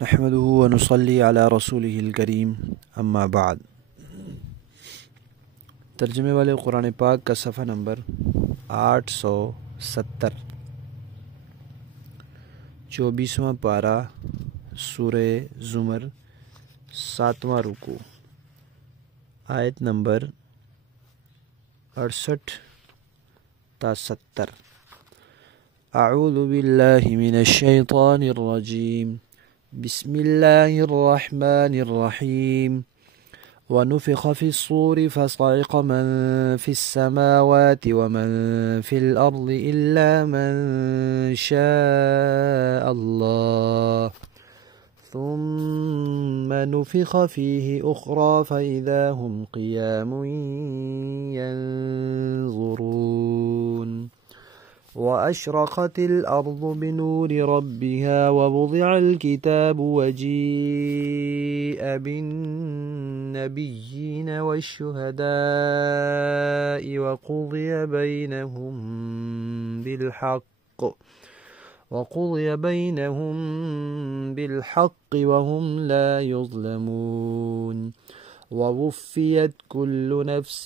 نحمده ونصلي على رسوله الکریم اما بعد۔ ترجمے والے قرآن پاک کا صفحہ نمبر 870، 24واں پارہ، سورہ زمر، 7واں رکوع، آیت نمبر 68 تا 70۔ اعوذ باللہ من الشیطان الرجیم، بسم اللہ الرحمن الرحیم۔ ونفخ في الصور فصعق من في السماوات ومن في الأرض إلا من شاء الله ثم نفخ فيه أخرى فإذا هم قيام ينظرون۔ وأشرقت الأرض بنور ربها ووضع الكتاب وجيء بالنبيين والشهداء وقضي بينهم بالحق وهم لا يظلمون۔ ووفيت كل نفس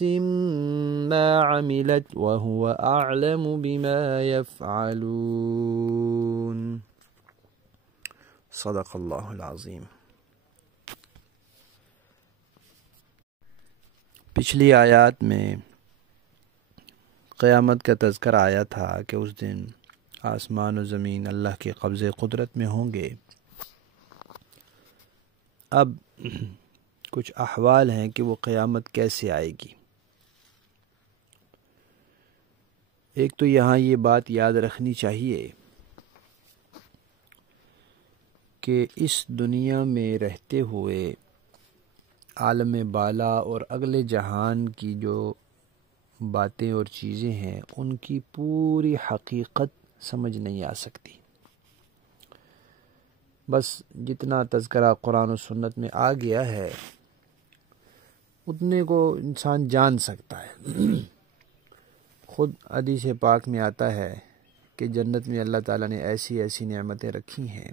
ما عملت وهو أعلم بما يفعلون۔ صدق اللہ العظیم۔ پچھلی آیات میں قیامت کا تذکرہ آیا تھا کہ اس دن آسمان و زمین اللہ کے قبضے قدرت میں ہوں گے۔ اب کچھ احوال ہیں کہ وہ قیامت کیسے آئے گی۔ ایک تو یہاں یہ بات یاد رکھنی چاہیے کہ اس دنیا میں رہتے ہوئے عالم بالا اور اگلے جہان کی جو باتیں اور چیزیں ہیں ان کی پوری حقیقت سمجھ نہیں آ سکتی۔ بس جتنا تذکرہ قرآن و سنت میں آ گیا ہے اتنے کو انسان جان سکتا ہے۔ خود حدیث پاک میں آتا ہے کہ جنت میں اللہ تعالیٰ نے ایسی ایسی نعمتیں رکھی ہیں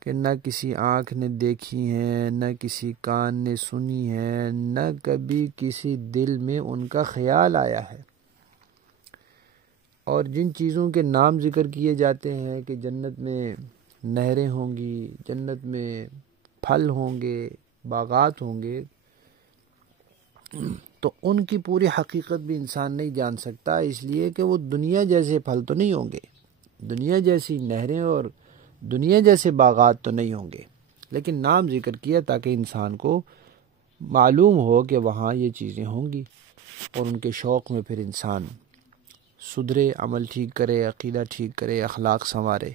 کہ نہ کسی آنکھ نے دیکھی ہیں، نہ کسی کان نے سنی ہیں، نہ کبھی کسی دل میں ان کا خیال آیا ہے۔ اور جن چیزوں کے نام ذکر کیے جاتے ہیں کہ جنت میں نہریں ہوں گی، جنت میں پھل ہوں گے، باغات ہوں گے، تو ان کی پوری حقیقت بھی انسان نہیں جان سکتا، اس لیے کہ وہ دنیا جیسے پھل تو نہیں ہوں گے، دنیا جیسی نہریں اور دنیا جیسے باغات تو نہیں ہوں گے، لیکن نام ذکر کیا تاکہ انسان کو معلوم ہو کہ وہاں یہ چیزیں ہوں گی، اور ان کے شوق میں پھر انسان سدھرے، عمل ٹھیک کرے، عقیدہ ٹھیک کرے، اخلاق سنوارے۔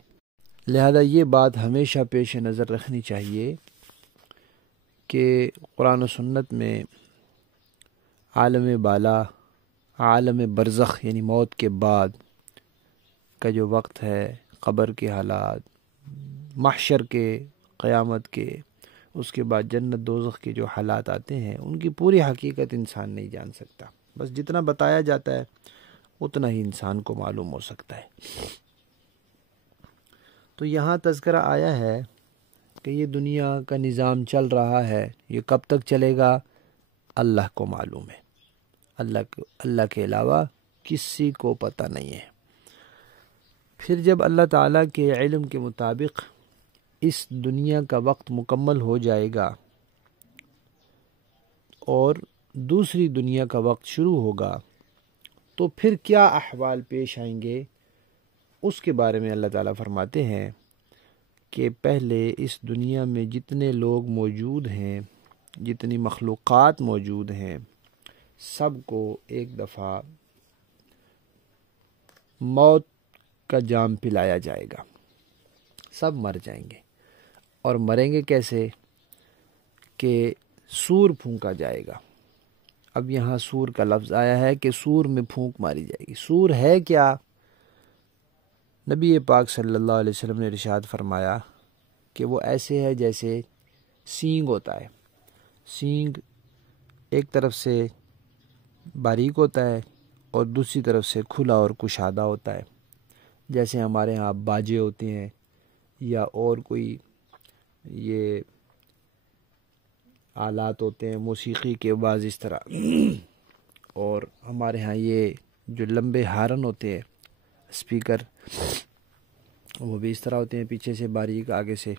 لہذا یہ بات ہمیشہ پیش نظر رکھنی چاہیے کہ قرآن و سنت میں عالم بالا، عالم برزخ یعنی موت کے بعد کا جو وقت ہے، قبر کے حالات، محشر کے، قیامت کے، اس کے بعد جنت دوزخ کے جو حالات آتے ہیں ان کی پوری حقیقت انسان نہیں جان سکتا۔ بس جتنا بتایا جاتا ہے اتنا ہی انسان کو معلوم ہو سکتا ہے۔ تو یہاں تذکرہ آیا ہے کہ یہ دنیا کا نظام چل رہا ہے، یہ کب تک چلے گا اللہ کو معلوم ہے، اللہ کے علاوہ کسی کو پتہ نہیں ہے۔ پھر جب اللہ تعالیٰ کے علم کے مطابق اس دنیا کا وقت مکمل ہو جائے گا اور دوسری دنیا کا وقت شروع ہوگا تو پھر کیا احوال پیش آئیں گے اس کے بارے میں اللہ تعالیٰ فرماتے ہیں کہ پہلے اس دنیا میں جتنے لوگ موجود ہیں، جتنی مخلوقات موجود ہیں، سب کو ایک دفعہ موت کا جام پلایا جائے گا، سب مر جائیں گے۔ اور مریں گے کیسے؟ کہ سور پھونکا جائے گا۔ اب یہاں سور کا لفظ آیا ہے کہ سور میں پھونک ماری جائے گی۔ سور ہے کیا؟ نبی پاک صلی اللہ علیہ وسلم نے ارشاد فرمایا کہ وہ ایسے ہے جیسے سینگ ہوتا ہے۔ سینگ ایک طرف سے باریک ہوتا ہے اور دوسری طرف سے کھلا اور کشادہ ہوتا ہے، جیسے ہمارے ہاں باجے ہوتے ہیں یا اور کوئی یہ آلات ہوتے ہیں موسیقی کے بعض اس طرح، اور ہمارے ہاں یہ جو لمبے ہارن ہوتے ہیں اسپیکر، وہ بھی اس طرح ہوتے ہیں، پیچھے سے باریک آگے سے.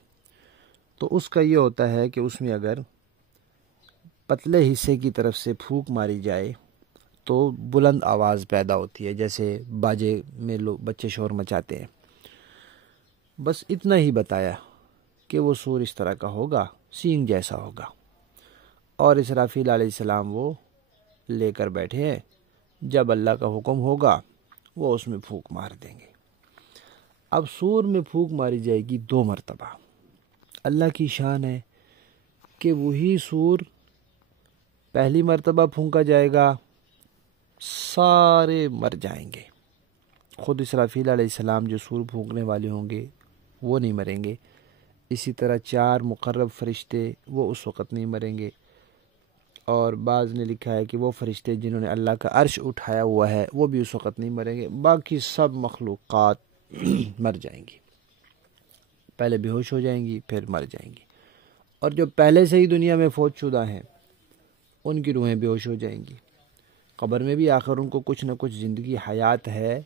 تو اس کا یہ ہوتا ہے کہ اس میں اگر پتلے حصے کی طرف سے پھونک ماری جائے تو بلند آواز پیدا ہوتی ہے، جیسے باجے میں لوگ بچے شور مچاتے ہیں. بس اتنا ہی بتایا کہ وہ سور اس طرح کا ہوگا، سینگ جیسا ہوگا، اور اسرافیل علیہ السلام وہ لے کر بیٹھے ہیں. جب اللہ کا حکم ہوگا وہ اس میں پھونک مار دیں گے. اب سور میں پھونک ماری جائے گی 2 مرتبہ. اللہ کی شان ہے کہ وہی سور پہلی مرتبہ پھونکا جائے گا سارے مر جائیں گے. خود اسرافیل علیہ السلام جو سور پھونکنے والے ہوں گے وہ نہیں مریں گے. اسی طرح 4 مقرب فرشتے وہ اس وقت نہیں مریں گے. اور بعض نے لکھا ہے کہ وہ فرشتے جنہوں نے اللہ کا عرش اٹھایا ہوا ہے وہ بھی اس وقت نہیں مریں گے. باقی سب مخلوقات مر جائیں گی، پہلے بے ہوش ہو جائیں گی پھر مر جائیں گی. اور جو پہلے سے ہی دنیا میں فوت شدہ ہیں ان کی روحیں بے ہوش ہو جائیں گی. قبر میں بھی آخر ان کو کچھ نہ کچھ زندگی حیات ہے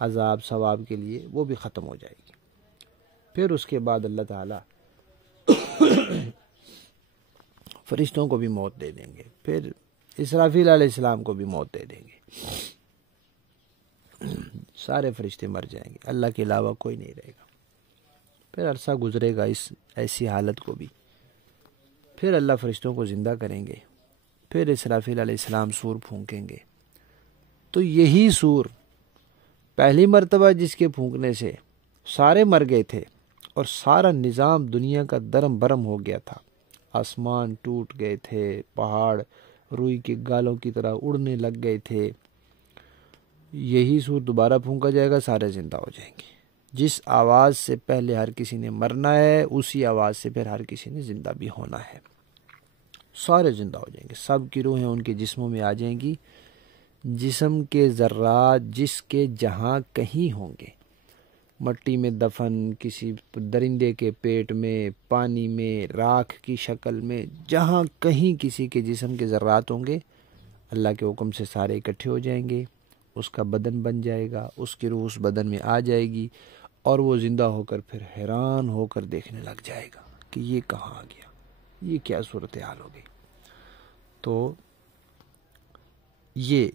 عذاب ثواب کے لیے، وہ بھی ختم ہو جائے گی. پھر اس کے بعد اللہ تعالیٰ فرشتوں کو بھی موت دے دیں گے، پھر اسرافیل علیہ السلام کو بھی موت دے دیں گے. سارے فرشتے مر جائیں گے، اللہ کے علاوہ کوئی نہیں رہے گا. پھر عرصہ گزرے گا اس ایسی حالت کو بھی. پھر اللہ فرشتوں کو زندہ کریں گے، پھر اسرافیل علیہ السلام سور پھونکیں گے. تو یہی سور پہلی مرتبہ جس کے پھونکنے سے سارے مر گئے تھے اور سارا نظام دنیا کا درم برم ہو گیا تھا، آسمان ٹوٹ گئے تھے، پہاڑ روئی کے گالوں کی طرح اڑنے لگ گئے تھے، یہی سور دوبارہ پھونکا جائے گا، سارے زندہ ہو جائیں گے. جس آواز سے پہلے ہر کسی نے مرنا ہے اسی آواز سے پھر ہر کسی نے زندہ بھی ہونا ہے. سارے زندہ ہو جائیں گے، سب کی روحیں ان کے جسموں میں آ جائیں گی. جسم کے ذرات جس کے جہاں کہیں ہوں گے، مٹی میں دفن، کسی درندے کے پیٹ میں، پانی میں، راکھ کی شکل میں، جہاں کہیں کسی کے جسم کے ذرات ہوں گے اللہ کے حکم سے سارے اکٹھے ہو جائیں گے. اس کا بدن بن جائے گا، اس کی روح اس بدن میں آ جائے گی اور وہ زندہ ہو کر پھر حیران ہو کر دیکھنے لگ جائے گا کہ یہ کہاں آ گیا، یہ کیا صورتحال ہو گئی. تو یہ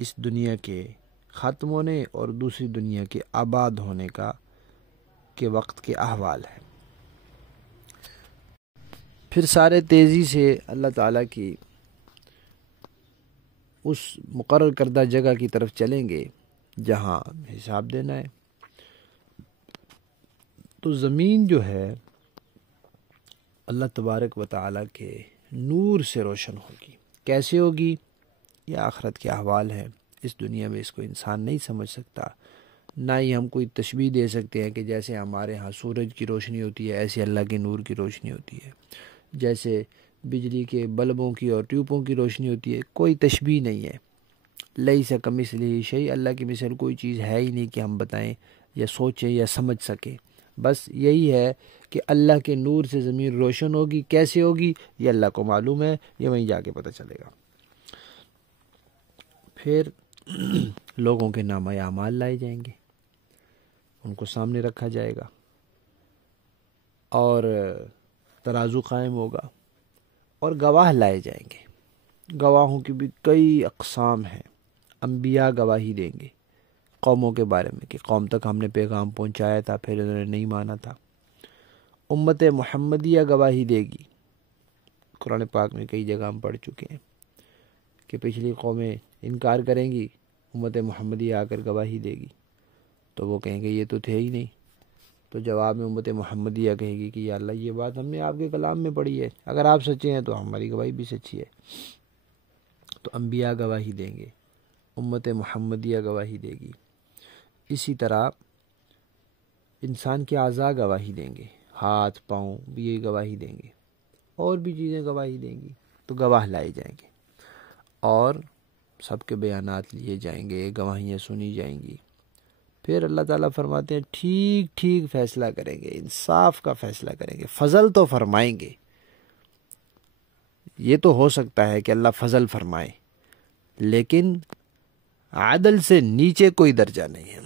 اس دنیا کے ختم ہونے اور دوسری دنیا کے آباد ہونے کے وقت کے احوال ہیں. پھر سارے تیزی سے اللہ تعالیٰ کی اس مقرر کردہ جگہ کی طرف چلیں گے جہاں حساب دینا ہے. تو زمین جو ہے اللہ تبارک و تعالیٰ کے نور سے روشن ہوگی. کیسے ہوگی؟ یہ آخرت کے احوال ہے، اس دنیا میں اس کو انسان نہیں سمجھ سکتا. نہ ہی ہم کوئی تشبیہ دے سکتے ہیں کہ جیسے ہمارے ہاں سورج کی روشنی ہوتی ہے ایسے اللہ کے نور کی روشنی ہوتی ہے، جیسے بجلی کے بلبوں کی اور ٹیوبوں کی روشنی ہوتی ہے. کوئی تشبیہ نہیں ہے. لیس کمثلہ شیء، اللہ کی مثل کوئی چیز ہے ہی نہیں کہ ہم بتائیں یا سوچیں یا سمجھ سکیں. بس یہی ہے کہ اللہ کے نور سے زمین روشن ہوگی. کیسے ہوگی یہ اللہ کو معلوم ہے، یہ وہیں جا کے پتہ چلے گا. پھر لوگوں کے نامہ اعمال لائے جائیں گے، ان کو سامنے رکھا جائے گا اور ترازو قائم ہوگا اور گواہ لائے جائیں گے. گواہوں کی بھی کئی اقسام ہیں. انبیاء گواہی دیں گے قوموں کے بارے میں کہ قوم تک ہم نے پیغام پہنچایا تھا پھر انہوں نے نہیں مانا تھا. امت محمدیہ گواہی دے گی. قرآن پاک میں کئی جگہ ہم پڑھ چکے ہیں کہ پچھلی قومیں انکار کریں گی، امت محمدیہ آ کر گواہی دے گی تو وہ کہیں گے یہ تو تھے ہی نہیں. تو جواب میں امت محمدیہ کہے گی کہ یا اللہ یہ بات ہم نے آپ کے کلام میں پڑھی ہے، اگر آپ سچے ہیں تو ہماری گواہی بھی سچی ہے. تو انبیاء گواہی دیں گے، امت محمدیہ گواہی دے گی. اسی طرح انسان کے اعضاء گواہی دیں گے، ہاتھ پاؤں بھی یہ گواہی دیں گے، اور بھی چیزیں گواہی دیں گی. تو گواہ لائے جائیں گے اور سب کے بیانات لیے جائیں گے، گواہیاں سنی جائیں گی. پھر اللہ تعالیٰ فرماتے ہیں ٹھیک ٹھیک فیصلہ کریں گے، انصاف کا فیصلہ کریں گے، فضل تو فرمائیں گے۔ یہ تو ہو سکتا ہے کہ اللہ فضل فرمائے، لیکن عدل سے نیچے کوئی درجہ نہیں ہے،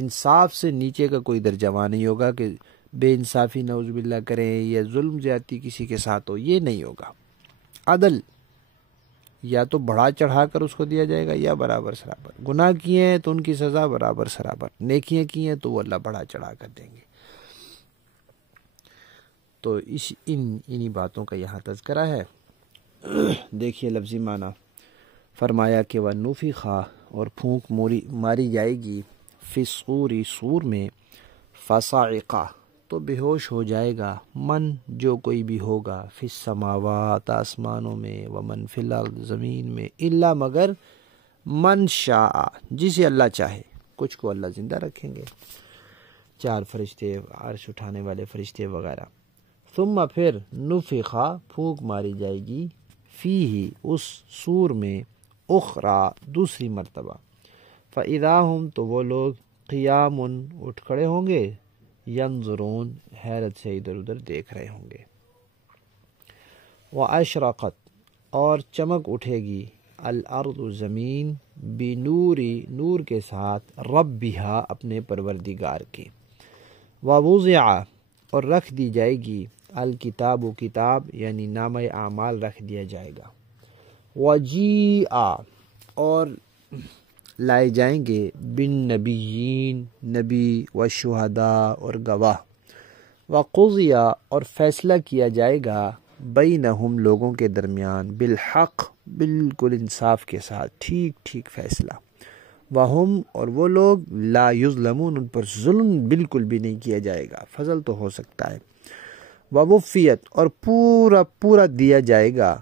انصاف سے نیچے کا کوئی درجہ وہاں نہیں ہوگا کہ بے انصافی نعوذ باللہ کریں یا ظلم زیادتی کسی کے ساتھ ہو، یہ نہیں ہوگا۔ عدل یا تو بڑھا چڑھا کر اس کو دیا جائے گا یا برابر سرابر، گناہ کیے ہیں تو ان کی سزا برابر سرابر، نیکیاں کی ہیں تو وہ اللہ بڑھا چڑھا کر دیں گے۔ تو انہی باتوں کا یہاں تذکرہ ہے۔ دیکھیے لفظی معنی، فرمایا کہ وَنُفِخَ اور پھونک ماری جائے گی، فی الصُّورِ صور میں، فَصَعِقَ تو بے ہوش ہو جائے گا، من جو کوئی بھی ہوگا، فی السماوات آسمانوں میں، ومن فی الارض زمین میں، الا مگر من شاء جسے اللہ چاہے، کچھ کو اللہ زندہ رکھیں گے، 4 فرشتے، عرش اٹھانے والے فرشتے وغیرہ۔ ثم پھر نفخ پھونک ماری جائے گی، فیہ اس سور میں، اخرى دوسری مرتبہ، فَإِذَا هُمْ تو وہ لوگ، قیام اٹھ کھڑے ہوں گے، ینظرون حیرت سے ادھر ادھر دیکھ رہے ہوں گے۔ وَأَشْرَقَتْ اور چمک اٹھے گی، الارض زمین، بنوری نور کے ساتھ، ربہا اپنے پروردگار کے، وَوُضِعَ اور رکھ دی جائے گی، الکتاب کتاب یعنی نامہ اعمال رکھ دیا جائے گا، وَجِیءَ اور لائے جائیں گے، بالنبیین نبی، والشہداء اور گواہ، وقضی اور فیصلہ کیا جائے گا، بینہم لوگوں کے درمیان، بالحق بالکل انصاف کے ساتھ، ٹھیک ٹھیک فیصلہ، وہم اور وہ لوگ، لا یظلمون ان پر ظلم بالکل بھی نہیں کیا جائے گا، فضل تو ہو سکتا ہے، ووفیت اور پورا پورا دیا جائے گا،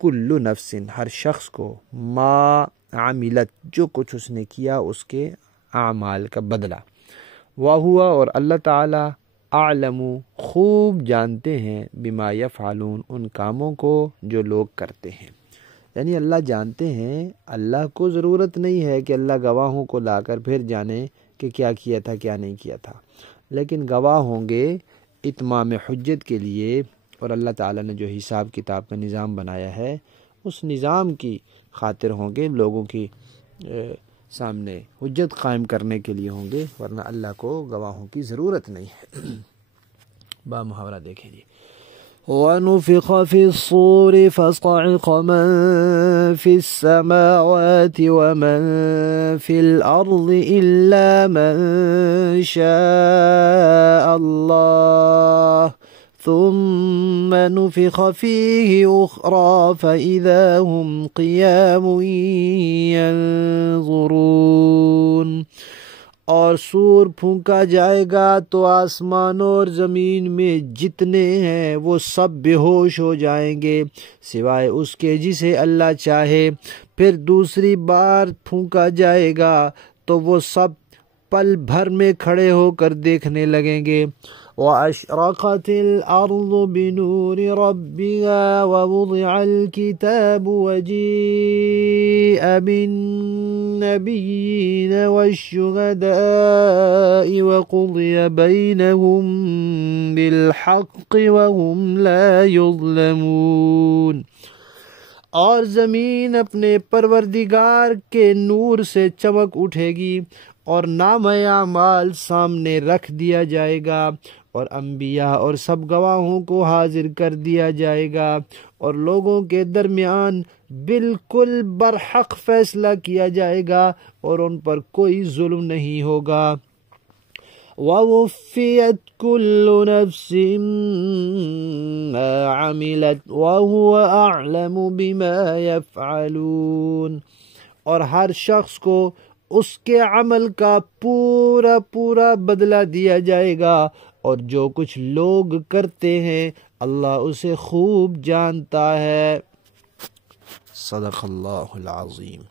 کل نفس ہر شخص کو، ما عملت جو کچھ اس نے کیا اس کے اعمال کا بدلہ، وہوا اور اللہ تعالی، اعلم خوب جانتے ہیں، بما یفعلون ان کاموں کو جو لوگ کرتے ہیں، یعنی اللہ جانتے ہیں، اللہ کو ضرورت نہیں ہے کہ اللہ گواہوں کو لا کر پھر جانے کہ کیا کیا تھا کیا نہیں کیا تھا، لیکن گواہ ہوں گے اتمام حجت کے لیے، اور اللہ تعالیٰ نے جو حساب کتاب کا نظام بنایا ہے اس نظام کی خاطر ہوں گے، لوگوں کی سامنے حجت قائم کرنے کے لیے ہوں گے، ورنہ اللہ کو گواہوں کی ضرورت نہیں ہے۔ با محاورہ دیکھیں جی، وَنُفِخَ فِي الصُّورِ فَصَعِقَ مَن فِي السَّمَاوَاتِ وَمَن فِي الْأَرْضِ إِلَّا مَن شَاءَ اللَّهُ ثم نفخ فيه أخرى فإذا هم قيام ينظرون اور سور پھونکا جائے گا تو آسمانوں اور زمین میں جتنے ہیں وہ سب بے ہوش ہو جائیں گے، سوائے اس کے جسے اللہ چاہے، پھر دوسری بار پھونکا جائے گا تو وہ سب پل بھر میں کھڑے ہو کر دیکھنے لگیں گے، وَأَشْرَقَتِ الْأَرْضُ بِنُورِ رَبِّهَا وَوُضِعَ الْكِتَابُ وَجِيءَ بِالنَّبِيِّينَ وَالشُّهَدَاءِ وَقُضِيَ بَيْنَهُم بِالْحَقِّ وَهُمْ لَا يُظْلَمُونَ اور زمین اپنے پروردگار کے نور سے چمک اٹھے گی، اور نامہ اعمال سامنے رکھ دیا جائے گا، اور انبیاء اور سب گواہوں کو حاضر کر دیا جائے گا، اور لوگوں کے درمیان بالکل برحق فیصلہ کیا جائے گا، اور ان پر کوئی ظلم نہیں ہوگا۔ وَوُفِّيَتْ كُلُّ نَفْسٍ مَّا عَمِلَتْ وَهُوَ أَعْلَمُ بِمَا يَفْعَلُونَ اور ہر شخص کو اس کے عمل کا پورا پورا بدلہ دیا جائے گا، اور جو کچھ لوگ کرتے ہیں اللہ اسے خوب جانتا ہے۔ صدق اللہ العظیم۔